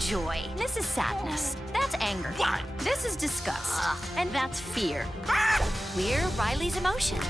joy. This is sadness. That's anger. What? This is disgust. And that's fear. We're Riley's emotions.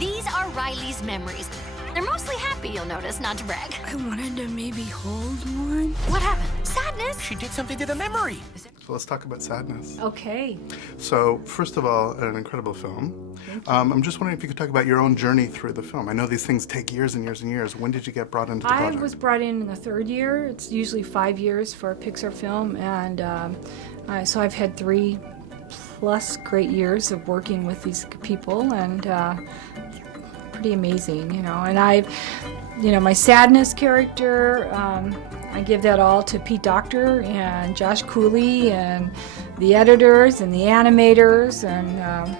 These are Riley's memories. They're mostly happy, you'll notice, not to brag. I wanted to maybe hold one. What happened? Sadness? She did something to the memory. So let's talk about sadness. Okay. So, first of all, an incredible film. I'm just wondering if you could talk about your own journey through the film. I know these things take years and years and years. When did you get brought into the project? I was brought in the third year. It's usually 5 years for a Pixar film, and so I've had 3+ great years of working with these people, and pretty amazing, you know. And my sadness character, I give that all to Pete Docter and Josh Cooley and the editors and the animators, and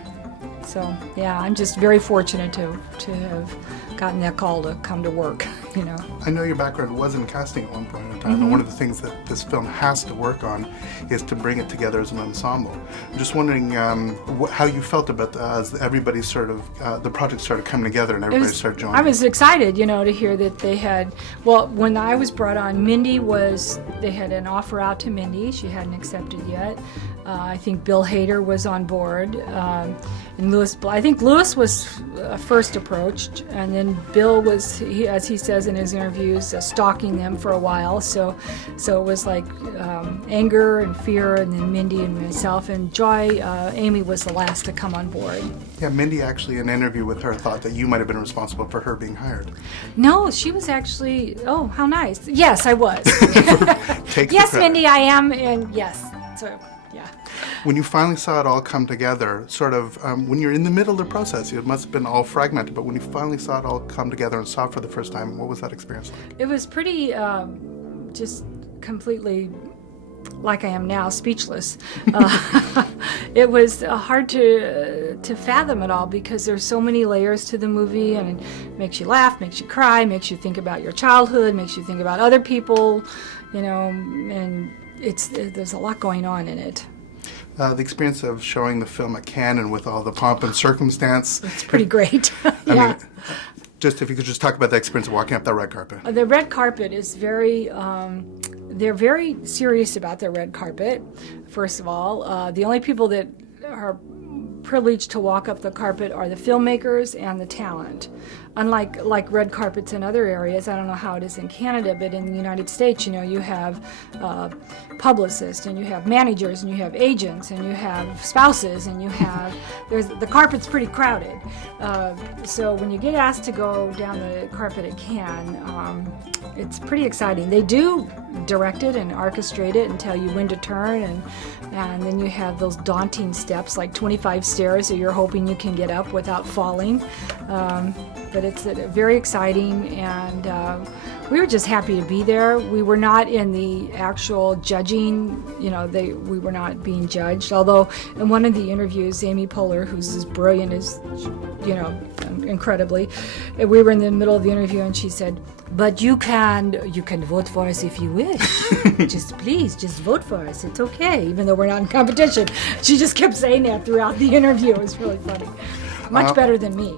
so yeah, I'm just very fortunate to have gotten that call to come to work, you know. I know your background was in casting at one point in time, and one of the things that this film has to work on is to bring it together as an ensemble. I'm just wondering how you felt about as everybody sort of, the project started coming together and everybody started joining. I was excited, you know, to hear that they had, well, when I was brought on, they had an offer out to Mindy. She hadn't accepted yet. I think Bill Hader was on board, and I think Lewis was first approached, and then Bill was, as he says in his interviews, stalking them for a while. So it was like anger and fear, and then Mindy and myself, and Joy. Amy was the last to come on board. Yeah, Mindy actually, in an interview with her, thought that you might have been responsible for her being hired. No, she was actually. Oh, how nice! Yes, I was. Yes, Mindy, I am, and yes. So. Yeah. When you finally saw it all come together, sort of, when you're in the middle of the process, it must have been all fragmented, but when you finally saw it all come together and saw it for the first time, what was that experience like? It was pretty, just completely like I am now, speechless. It was hard to fathom it all because there's so many layers to the movie, and it makes you laugh, makes you cry, makes you think about your childhood, makes you think about other people, you know, and there's a lot going on in it. The experience of showing the film at Cannes and with all the pomp and circumstance. It's pretty great. I Yeah. mean, just if you could just talk about the experience of walking up that red carpet. The red carpet is very, they're very serious about their red carpet, first of all. The only people that are privileged to walk up the carpet are the filmmakers and the talent. Unlike red carpets in other areas, I don't know how it is in Canada, but in the United States, you know, you have publicists, and you have managers, and you have agents, and you have spouses, and you have, the carpet's pretty crowded. So when you get asked to go down the carpet at Cannes, it's pretty exciting. They do direct it and orchestrate it and tell you when to turn, and then you have those daunting steps, like 25 stairs that you're hoping you can get up without falling. But it's very exciting, and we were just happy to be there. We were not in the actual judging, you know, we were not being judged. Although in one of the interviews, Amy Poehler, who's as brilliant as, you know, incredibly, we were in the middle of the interview, and she said, "But you can vote for us if you wish. Please vote for us. It's okay, even though we're not in competition." She just kept saying that throughout the interview. It was really funny. Much better than me.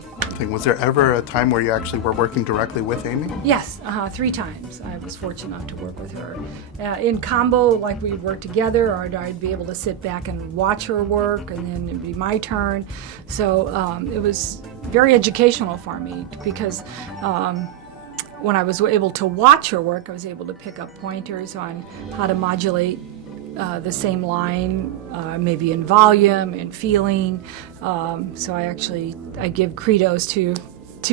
Was there ever a time where you actually were working directly with Amy? Yes, 3 times. I was fortunate enough to work with her. In combo, like we'd work together, or I'd be able to sit back and watch her work, and then it'd be my turn. So it was very educational for me, because when I was able to watch her work, I was able to pick up pointers on how to modulate the same line, maybe in volume and feeling. So I give kudos to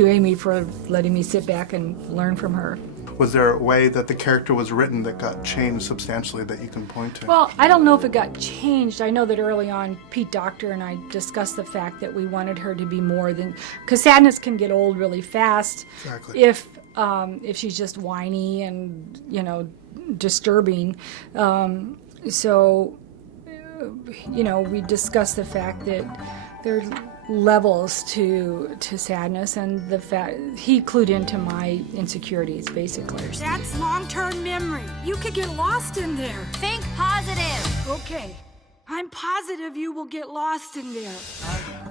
Amy for letting me sit back and learn from her. Was there a way that the character was written that got changed substantially that you can point to? Well, I don't know if it got changed. I know that early on, Pete Docter and I discussed the fact that we wanted her to be more than, because sadness can get old really fast. Exactly. If she's just whiny and, you know, disturbing. So, you know, we discussed the fact that there are levels to sadness, and the fact he clued into my insecurities, basically. That's long-term memory. You could get lost in there. Think positive. Okay, I'm positive you will get lost in there.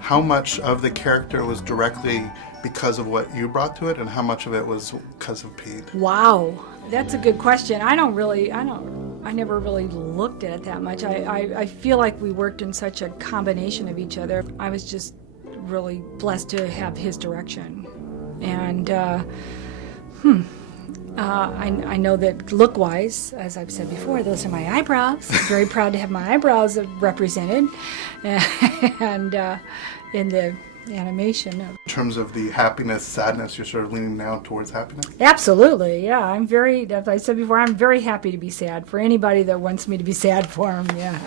how much of the character was directly because of what you brought to it, and how much of it was because of Pete? Wow, that's a good question. I never really looked at it that much. I feel like we worked in such a combination of each other. I was just really blessed to have his direction. And I know that look-wise, as I've said before, those are my eyebrows. I'm very proud to have my eyebrows represented, and in the animation. In terms of the happiness, sadness, you're sort of leaning now towards happiness? Absolutely, yeah. I'm very, as I said before, I'm very happy to be sad for anybody that wants me to be sad for them, yeah.